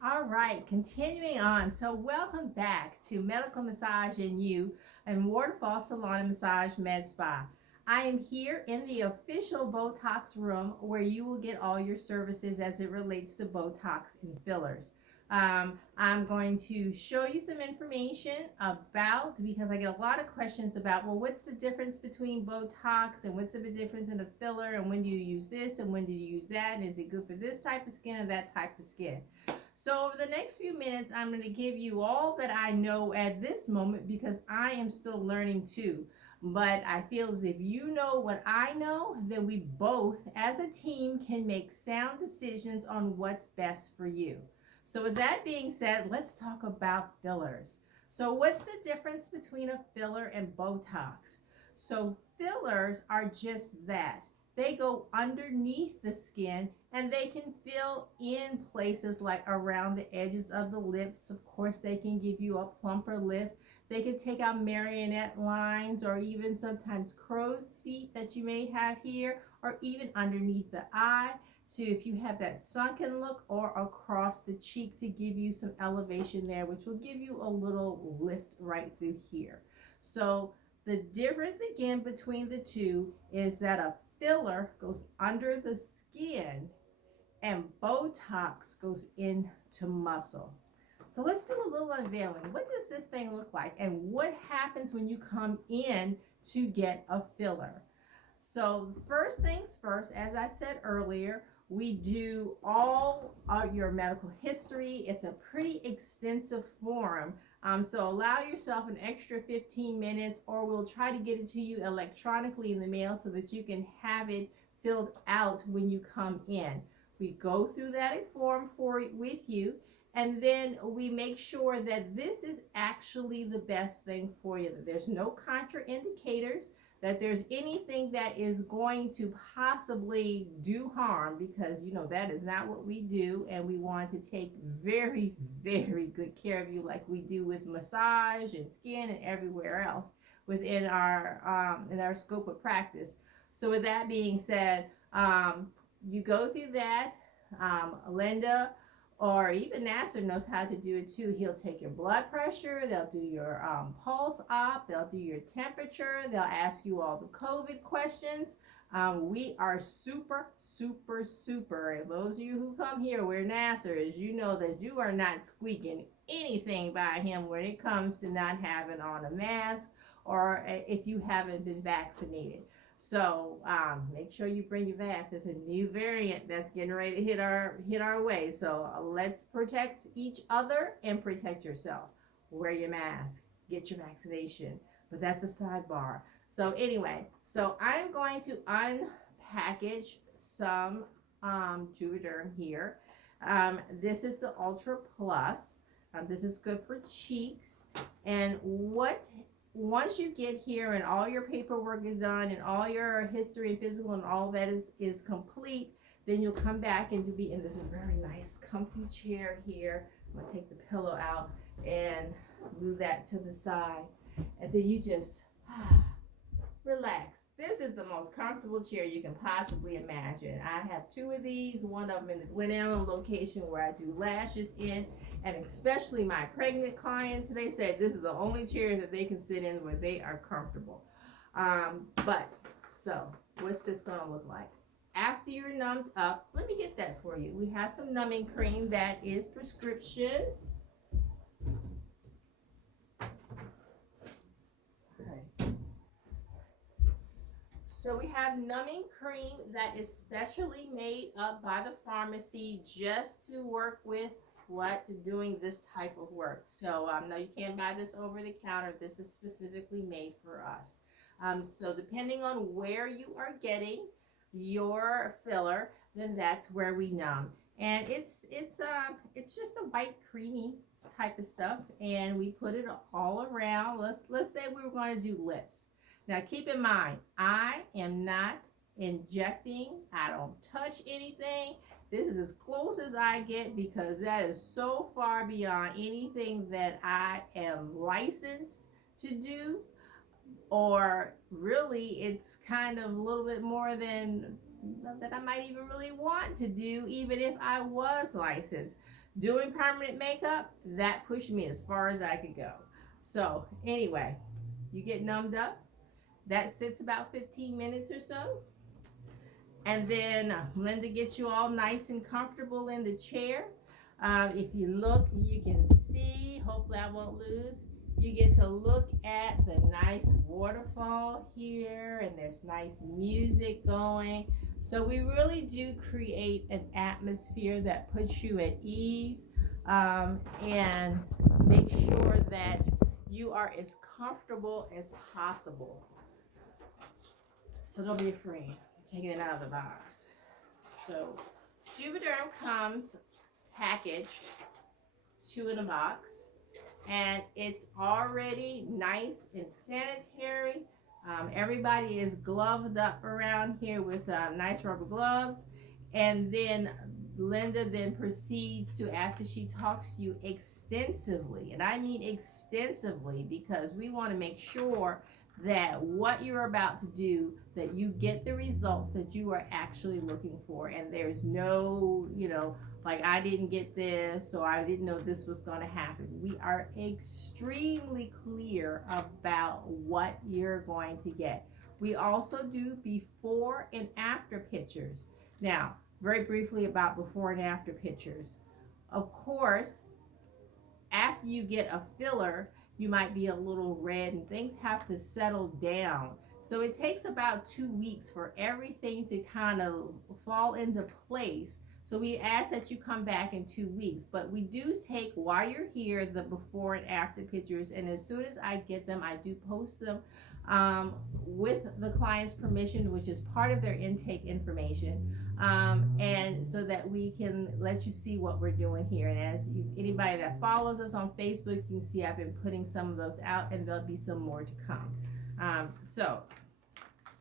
All right, continuing on. So, welcome back to Medical Massage and You and Waterfall Salon and Massage Med Spa. I am here in the official Botox room where you will get all your services as it relates to Botox and fillers. I'm going to show you some information about because I get a lot of questions about, well, what's the difference between Botox and what's the difference in a filler and when do you use this and when do you use that and is it good for this type of skin or that type of skin? So over the next few minutes, I'm going to give you all that I know at this moment because I am still learning too. But I feel as if you know what I know, then we both, as a team, can make sound decisions on what's best for you. So with that being said, let's talk about fillers. So what's the difference between a filler and Botox? So fillers are just that. They go underneath the skin and they can fill in places like around the edges of the lips. Of course, they can give you a plumper lip. They can take out marionette lines or even sometimes crow's feet that you may have here or even underneath the eye to if you have that sunken look or across the cheek to give you some elevation there, which will give you a little lift right through here. So the difference again between the two is that a filler goes under the skin and Botox goes into muscle. So let's do a little unveiling. What does this thing look like? And what happens when you come in to get a filler? So first things first, as I said earlier, we do all of your medical history. It's a pretty extensive form. So allow yourself an extra 15 minutes or we'll try to get it to you electronically in the mail so that you can have it filled out when you come in. We go through that form with you and then we make sure that this is actually the best thing for you. That there's no contraindicators, that there's anything that is going to possibly do harm because that is not what we do and we want to take very good care of you like we do with massage and skin and everywhere else within our in our scope of practice. So with that being said, you go through that. Linda or even Nasser knows how to do it too. He'll take your blood pressure, they'll do your pulse op, they'll do your temperature, they'll ask you all the COVID questions. We are super. And those of you who come here where Nasser is, you know that you are not squeaking anything by him when it comes to not having on a mask or if you haven't been vaccinated. So make sure you bring your mask. There's a new variant that's getting ready to hit our way. So let's protect each other and protect yourself. Wear your mask. Get your vaccination. But that's a sidebar. So anyway, so I'm going to unpackage some Juvederm here. This is the Ultra Plus. This is good for cheeks. And once you get here and all your paperwork is done and all your history and physical and all that is complete, then you'll come back and you'll be in this very nice comfy chair here. I'm gonna take the pillow out and move that to the side, and then you just relax. This is the most comfortable chair you can possibly imagine. I have two of these, one of them in the Glen Ellen location where I do lashes in, and especially my pregnant clients, they said this is the only chair that they can sit in where they are comfortable. So what's this gonna look like? After you're numbed up, let me get that for you. We have some numbing cream that is prescription. So we have numbing cream that is specially made up by the pharmacy just to work with doing this type of work. So no, you can't buy this over the counter. This is specifically made for us. So depending on where you are getting your filler, then that's where we numb. And it's just a white creamy type of stuff, and we put it all around. Let's say we were going to do lips. Now keep in mind, I am not injecting. I don't touch anything. This is as close as I get because that is so far beyond anything that I am licensed to do, or really it's kind of a little bit more than that I might even really want to do even if I was licensed. Doing permanent makeup, that pushed me as far as I could go. So anyway, you get numbed up. That sits about 15 minutes or so. And then Linda gets you all nice and comfortable in the chair. If you look, you can see, hopefully I won't lose. You get to look at the nice waterfall here, and there's nice music going. So we really do create an atmosphere that puts you at ease, and make sure that you are as comfortable as possible. So don't be afraid. I'm taking it out of the box. So Juvederm comes packaged, 2 in a box, and it's already nice and sanitary. Everybody is gloved up around here with nice rubber gloves. And then Linda then proceeds to, after she talks to you extensively, and I mean extensively, because we want to make sure that what you're about to do, that you get the results that you are actually looking for, and there's no, like, I didn't get this, or I didn't know this was going to happen. We are extremely clear about what you're going to get. We also do before and after pictures. Now, very briefly about before and after pictures. Of course, after you get a filler, you might be a little red and things have to settle down. So it takes about 2 weeks for everything to kind of fall into place. So we ask that you come back in 2 weeks, but we do take, while you're here, the before and after pictures. And as soon as I get them, I do post them with the client's permission, which is part of their intake information, and so that we can let you see what we're doing here. And as anybody that follows us on Facebook, you can see I've been putting some of those out, and there'll be some more to come. So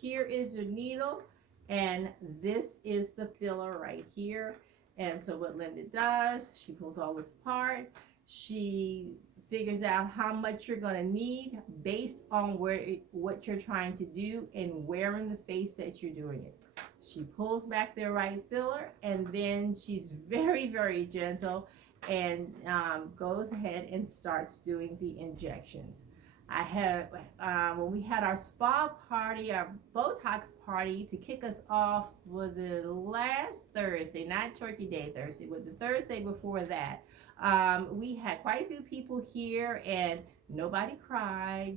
here is your needle, and this is the filler right here. And so what Linda does, she pulls all this apart. She figures out how much you're going to need based on what you're trying to do and where in the face that you're doing it. She pulls back the right filler, and then she's very, very gentle and goes ahead and starts doing the injections. I have, when we had our spa party, our Botox party to kick us off, was it last Thursday, not Turkey Day Thursday, but the Thursday before that. We had quite a few people here, and nobody cried,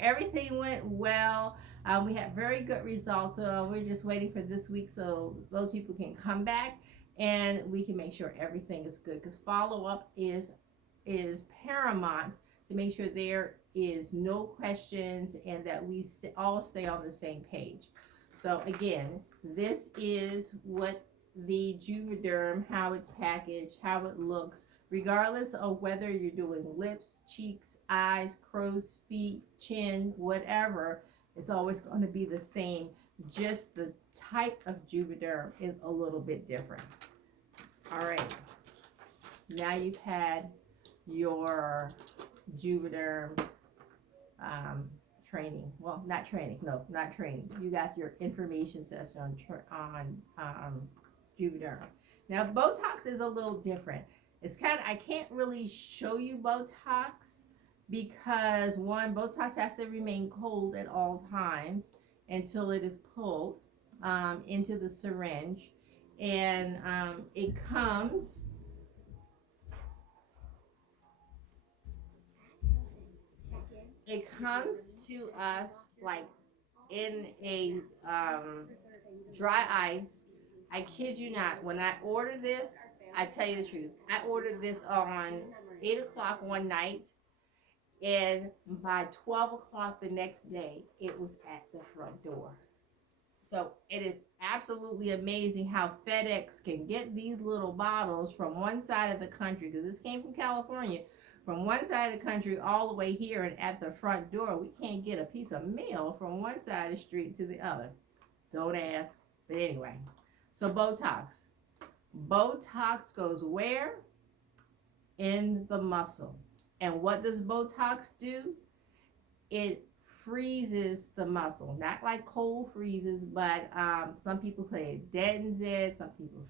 everything went well. We had very good results. So we're just waiting for this week so those people can come back and we can make sure everything is good, because follow-up is paramount to make sure there is no questions and that we all stay on the same page. So again, this is what the Juvederm, how it's packaged, how it looks, regardless of whether you're doing lips, cheeks, eyes, crow's feet, chin, whatever. It's always going to be the same. Just the type of Juvederm is a little bit different. All right. Now you've had your Juvederm training. Well, not training. No, not training. You got your information session on Juvederm. Now, Botox is a little different. It's I can't really show you Botox because, one, Botox has to remain cold at all times until it is pulled into the syringe. And it comes to us like in a dry ice. I kid you not. When I ordered this, I tell you the truth, I ordered this on 8 o'clock one night, and by 12 o'clock the next day, it was at the front door. So it is absolutely amazing how FedEx can get these little bottles from one side of the country, because this came from California, from one side of the country all the way here, and at the front door. We can't get a piece of mail from one side of the street to the other. Don't ask. But anyway, so Botox. Botox goes where? In the muscle. And what does Botox do? It freezes the muscle. Not like cold freezes, but some people say it deadens it. Some people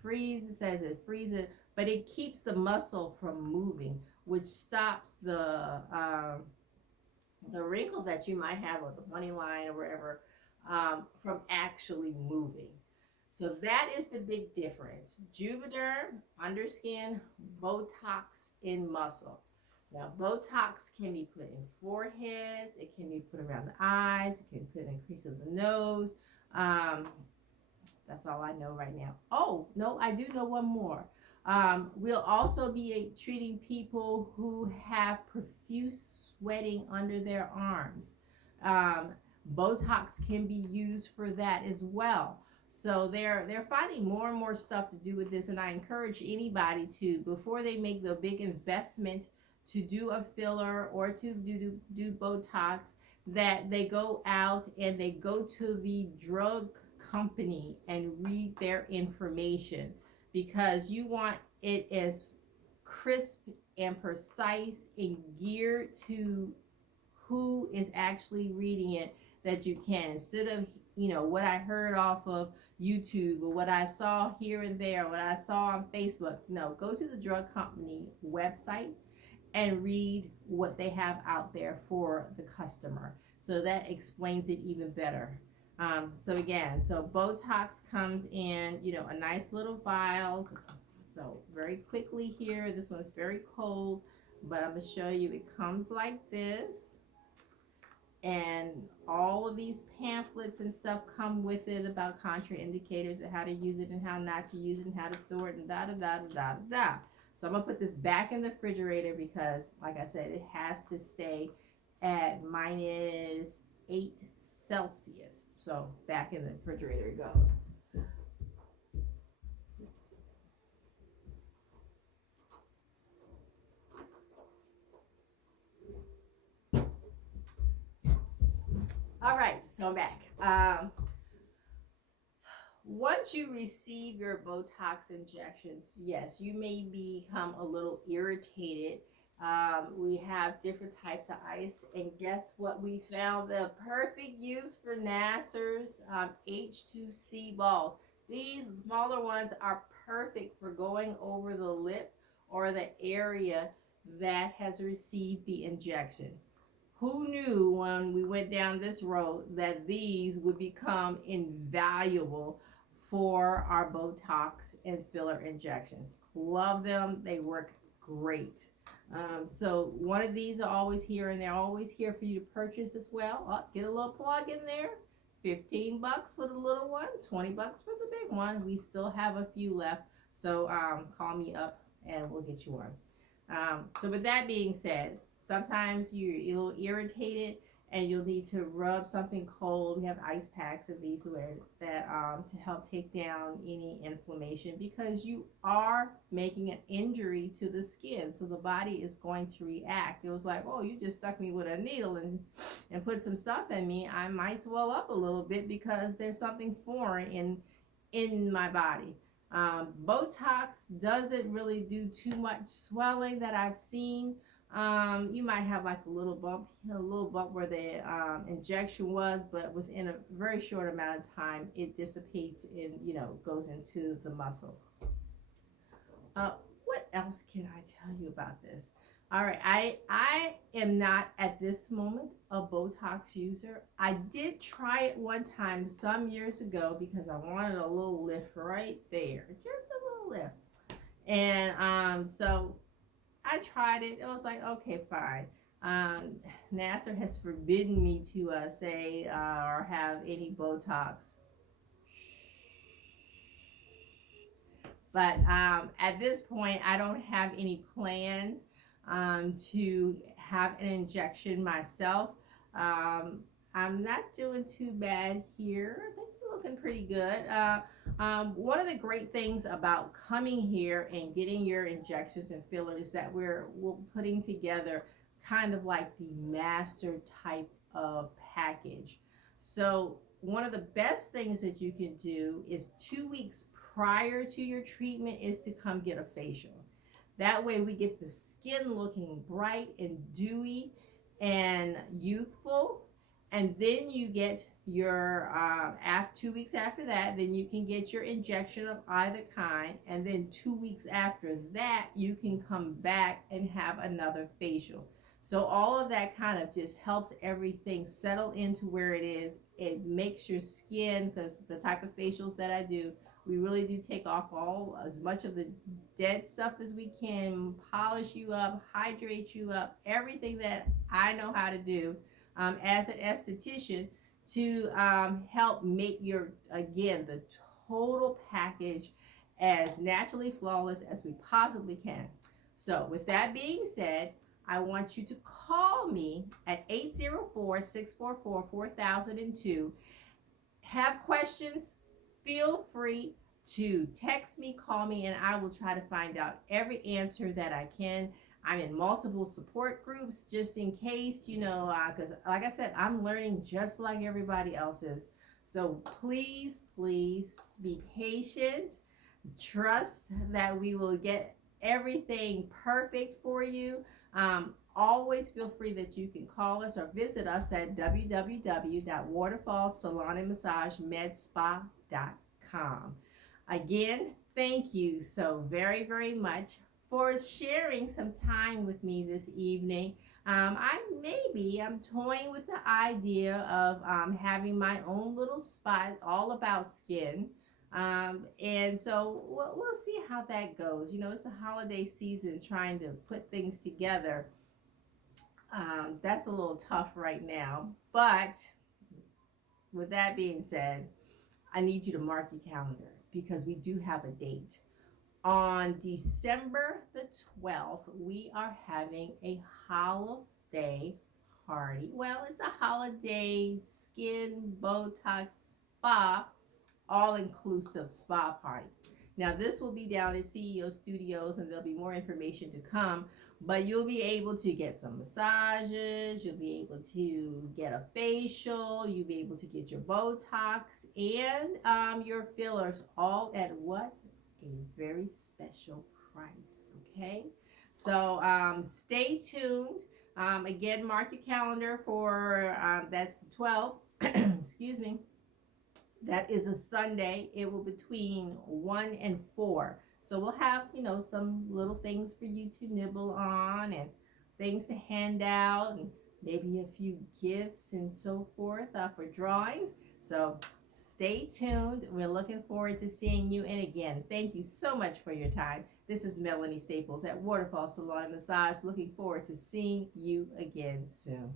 says it freezes it, but it keeps the muscle from moving, which stops the wrinkles that you might have, or the bunny line or wherever, from actually moving. So that is the big difference. Juvederm, underskin, Botox in muscle. Now, Botox can be put in foreheads, it can be put around the eyes, it can be put in crease of the nose. That's all I know right now. Oh, no, I do know one more. We'll also be treating people who have profuse sweating under their arms. Botox can be used for that as well. So they're finding more and more stuff to do with this, and I encourage anybody to, before they make the big investment to do a filler or to do Botox, that they go out and they go to the drug company and read their information, because you want it as crisp and precise and geared to who is actually reading it that you can, instead of what I heard off of YouTube or what I saw here and there, what I saw on Facebook. No, go to the drug company website and read what they have out there for the customer. So that explains it even better. So Botox comes in, a nice little vial. So very quickly here, this one's very cold, but I'm gonna show you. It comes like this, and all of these pamphlets and stuff come with it about contraindicators and how to use it and how not to use it and how to store it and da da da da da da. So I'm gonna put this back in the refrigerator because, like I said, it has to stay at -8 Celsius. So back in the refrigerator it goes. All right, so I'm back. Once you receive your Botox injections, yes, you may become a little irritated. We have different types of ice, and guess what? We found the perfect use for Nasser's H2C balls. These smaller ones are perfect for going over the lip or the area that has received the injection. Who knew when we went down this road that these would become invaluable for our Botox and filler injections? Love them. They work great. So one of these are always here, and they're always here for you to purchase as well. Oh, get a little plug in there. $15 for the little one, $20 for the big one. We still have a few left. So call me up and we'll get you one. So with that being said, sometimes you're a little irritated and you'll need to rub something cold. We have ice packs of these that to help take down any inflammation, because you are making an injury to the skin, so the body is going to react. It was like, oh, you just stuck me with a needle and put some stuff in me. I might swell up a little bit because there's something foreign in my body. Botox doesn't really do too much swelling that I've seen. You might have like a little bump where the injection was, but within a very short amount of time, it dissipates and goes into the muscle. What else can I tell you about this? All right, I am not at this moment a Botox user. I did try it one time some years ago because I wanted a little lift right there, just a little lift, and so I tried it. It was like, okay, fine. Nasser has forbidden me to say or have any Botox. But at this point, I don't have any plans to have an injection myself. I'm not doing too bad here. Things are looking pretty good. One of the great things about coming here and getting your injections and fillers is that we're putting together kind of like the master type of package. So one of the best things that you can do is 2 weeks prior to your treatment is to come get a facial. That way we get the skin looking bright and dewy and youthful, And then you get your after 2 weeks after that, then you can get your injection of either kind, and then 2 weeks after that you can come back and have another facial. So all of that kind of just helps everything settle into where it is. It makes your skin, because the type of facials that I do, we really do take off all as much of the dead stuff as we can, polish you up, hydrate you up, everything that I know how to do as an esthetician to help make your, again, the total package as naturally flawless as we possibly can. So with that being said, I want you to call me at 804-644-4002. Have questions, feel free to text me, call me, and I will try to find out every answer that I can. I'm in multiple support groups just in case, because like I said, I'm learning just like everybody else is. So please, please be patient. Trust that we will get everything perfect for you. Always feel free that you can call us or visit us at www.waterfallsalonandmassagemedspa.com. Again, thank you so very, very much for sharing some time with me this evening. I'm toying with the idea of having my own little spot all about skin. And so we'll see how that goes. It's the holiday season, trying to put things together. That's a little tough right now. But with that being said, I need you to mark your calendar because we do have a date. On December the 12th, we are having a holiday party. Well, it's a holiday skin, Botox, spa, all-inclusive spa party. Now, this will be down at CEO Studios, and there'll be more information to come, but you'll be able to get some massages, you'll be able to get a facial, you'll be able to get your Botox and your fillers, all at what? A very special price, okay? So stay tuned. Again, mark your calendar for, that's the 12th, excuse me. That is a Sunday. It will be between 1 and 4. So we'll have, some little things for you to nibble on and things to hand out and maybe a few gifts and so forth for drawings. So stay tuned. We're looking forward to seeing you. And again, thank you so much for your time. This is Melanie Staples at Waterfall Salon and Massage. Looking forward to seeing you again soon.